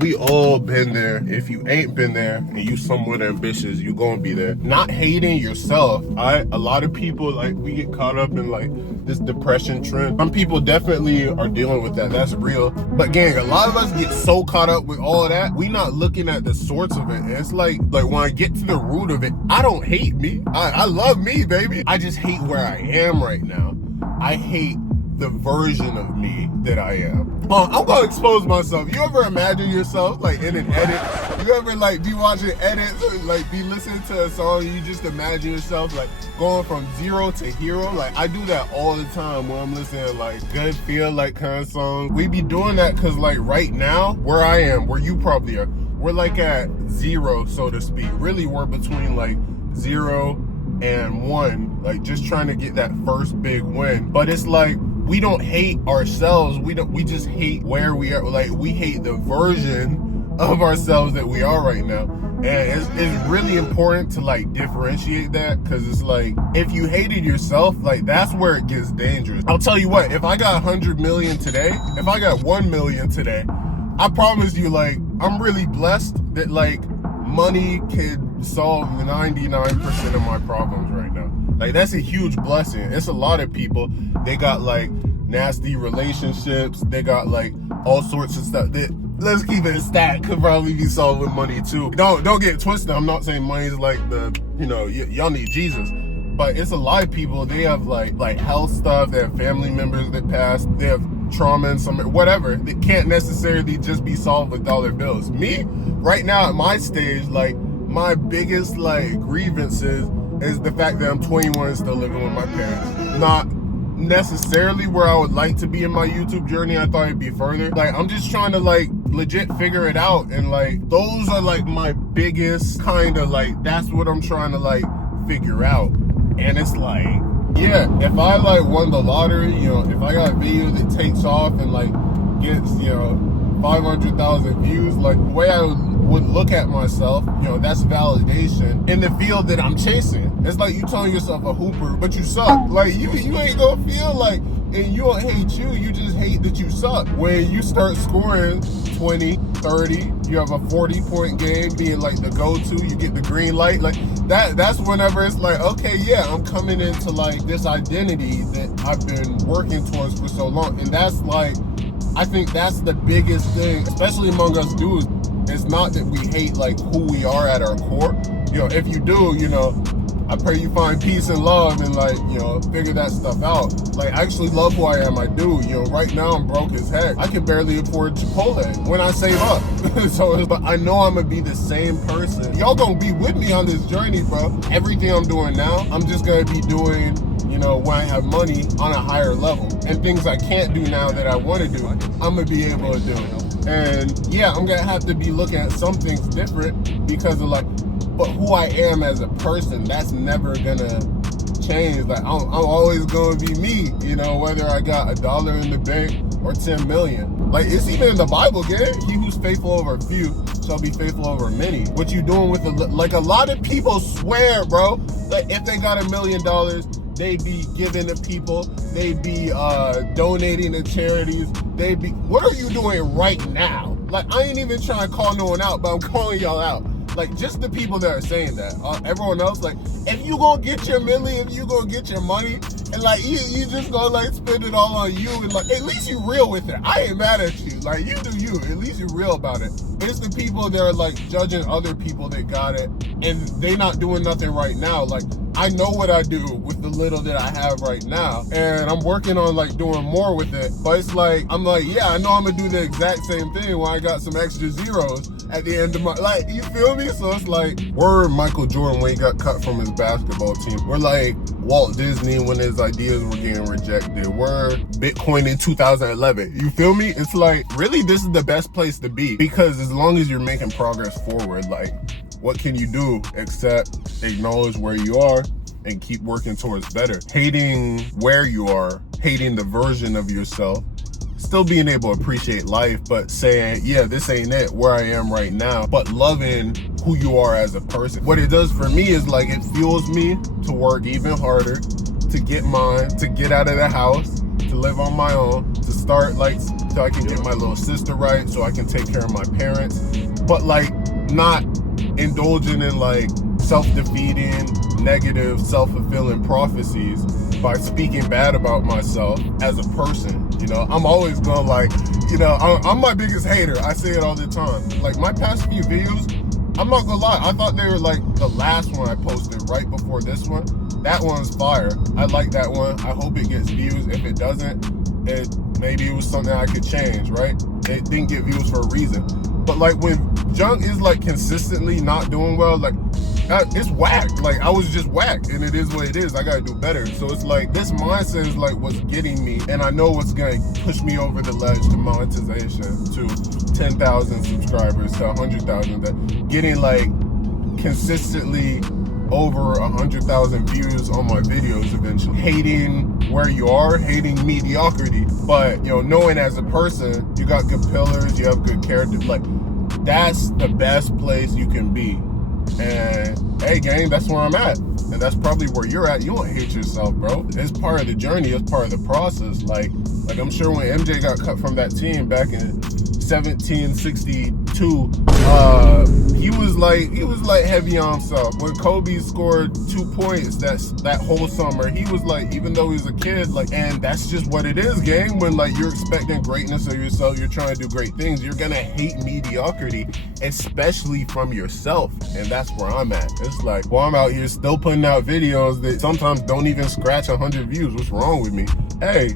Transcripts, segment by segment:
We all been there. If you ain't been there and you somewhat ambitious, you gonna be there. Not hating yourself. A lot of people, like, we get caught up in like this depression trend. Some people definitely are dealing with that. That's real. But gang, a lot of us get so caught up with all of that, we not looking at the source of it. And it's like when I get to the root of it, I don't hate me. I love me, baby. I just hate where I am right now. I hate the version of me that I am. I'm gonna expose myself. You ever imagine yourself like in an edit? You ever like be watching edits or like be listening to a song and you just imagine yourself like going from zero to hero? Like I do that all the time when I'm listening to like good feel like kind of songs. We be doing that because like right now, where I am, where you probably are, we're like at zero, so to speak. Really, we're between like 0 and 1, like just trying to get that first big win. But it's like we don't hate ourselves. We just hate where we are. Like we hate the version of ourselves that we are right now. And it's really important to like differentiate that, because it's like if you hated yourself, like that's where it gets dangerous. I'll tell you what, if I got 100 million today, if I got 1 million today, I promise you, like, I'm really blessed that like money can solve 99% of my problems right now. Like that's a huge blessing. It's a lot of people, they got like nasty relationships, they got like all sorts of stuff that, let's keep it a stat, could probably be solved with money too. Don't get it twisted. I'm not saying money's like the, y'all need Jesus. But it's a lot of people, they have like health stuff, they have family members that passed, they have trauma and some whatever that can't necessarily just be solved with dollar bills. Me, right now at my stage, like my biggest like grievances is the fact that I'm 21 and still living with my parents. Not necessarily where I would like to be in my YouTube journey. I thought it'd be further. Like I'm just trying to like legit figure it out, and like those are like my biggest kind of like, that's what I'm trying to like figure out. And it's like, yeah, if I like won the lottery, if I got a video that takes off and like gets 500,000 views, like the way I would look at myself, that's validation in the field that I'm chasing. It's like you telling yourself a hooper, but you suck. Like you ain't gonna feel like, and you don't hate you just hate that you suck. When you start scoring 20, 30, you have a 40-point game, being like the go-to, you get the green light, like that's whenever it's like, okay, yeah, I'm coming into like this identity that I've been working towards for so long. And that's like, I think that's the biggest thing, especially among us dudes. It's not that we hate like who we are at our core. If you do, I pray you find peace and love and like, figure that stuff out. Like I actually love who I am. I do. Right now I'm broke as heck. I can barely afford Chipotle when I save up. But I know I'm gonna be the same person. Y'all gonna be with me on this journey, bro. Everything I'm doing now, I'm just gonna be doing, when I have money on a higher level. And things I can't do now that I want to do, I'm gonna be able to do. And yeah, I'm gonna have to be looking at some things different because of like, but who I am as a person, that's never gonna change. Like I'm always gonna be me, whether I got $1 in the bank or 10 million. Like it's even in the Bible, gang. He who's faithful over a few shall be faithful over many. What you doing with like a lot of people swear, bro, that if they got $1 million, they'd be giving to people, they'd be donating to charities, what are you doing right now? Like I ain't even trying to call no one out, but I'm calling y'all out. Like just the people that are saying that. Everyone else, like if you gonna get your million, if you gonna get your money, and like you just gonna like spend it all on you, and like at least you real with it. I ain't mad at you. Like you do you. At least you real about it. It's the people that are like judging other people that got it, and they not doing nothing right now. Like I know what I do with the little that I have right now, and I'm working on like doing more with it. But it's like I'm like, yeah, I know I'm gonna do the exact same thing when I got some extra zeros at the end of my, like, you feel me? So it's like, we're Michael Jordan when he got cut from his basketball team. We're like Walt Disney when his ideas were getting rejected. We're Bitcoin in 2011. You feel me? It's like, really, this is the best place to be, because as long as you're making progress forward, like, what can you do except acknowledge where you are and keep working towards better? Hating where you are, hating the version of yourself, still being able to appreciate life, but saying, yeah, this ain't it where I am right now, but loving who you are as a person. What it does for me is like, it fuels me to work even harder, to get mine, to get out of the house, to live on my own, to start like, so I can get my little sister right, so I can take care of my parents, but like not indulging in like self-defeating, negative, self-fulfilling prophecies by speaking bad about myself as a person. You know, I'm always going like, you know, I'm my biggest hater. I say it all the time. Like my past few videos, I'm not gonna lie, I thought they were like the last one I posted right before this one. That one's fire. I like that one. I hope it gets views. If it doesn't, maybe it was something I could change, right? It didn't get views for a reason. But like when junk is like consistently not doing well, like it's whack. Like I was just whack, and it is what it is. I gotta do better. So it's like this mindset is like what's getting me, and I know what's gonna push me over the ledge to monetization, to 10,000 subscribers, to 100,000. That getting like consistently over 100,000 views on my videos eventually. Hating where you are, hating mediocrity, but you know, knowing as a person you got good pillars, you have good character, like that's the best place you can be. And hey gang, that's where I'm at, and that's probably where you're at. You don't hate yourself, bro. It's part of the journey, it's part of the process. Like I'm sure when MJ got cut from that team back in 1762, he was like heavy on himself. When Kobe scored 2 points that whole summer, he was like, even though he was a kid, like, and that's just what it is, gang. When like you're expecting greatness of yourself, you're trying to do great things, you're gonna hate mediocrity, especially from yourself. And that's where I'm at. It's like, well, I'm out here still putting out videos that sometimes don't even scratch 100 views. What's wrong with me? Hey,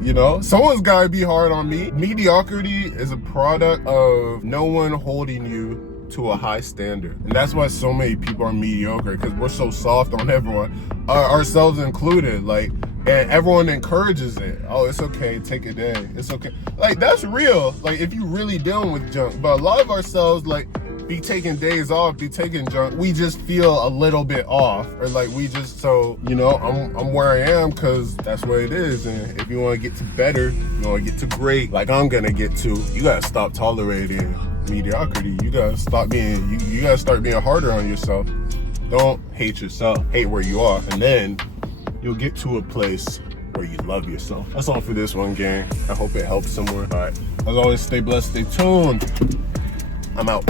you know, someone's gotta be hard on me. Mediocrity is a product of no one holding you to a high standard. And that's why so many people are mediocre, because we're so soft on everyone, ourselves included. Like, and everyone encourages it. Oh, it's okay, take a day. It's okay. Like, that's real. Like, if you really dealing with junk. But a lot of ourselves, like, be taking days off, be taking junk, we just feel a little bit off, or like we just, so you know, I'm where I am because that's where it is. And if you want to get to better, you want to get to great, like I'm gonna get to, you gotta stop tolerating mediocrity. You gotta stop being, you gotta start being harder on yourself. Don't hate yourself, hate where you are, and then you'll get to a place where you love yourself. That's all for this one, gang. I hope it helps someone. All right, as always, stay blessed, stay tuned. I'm out.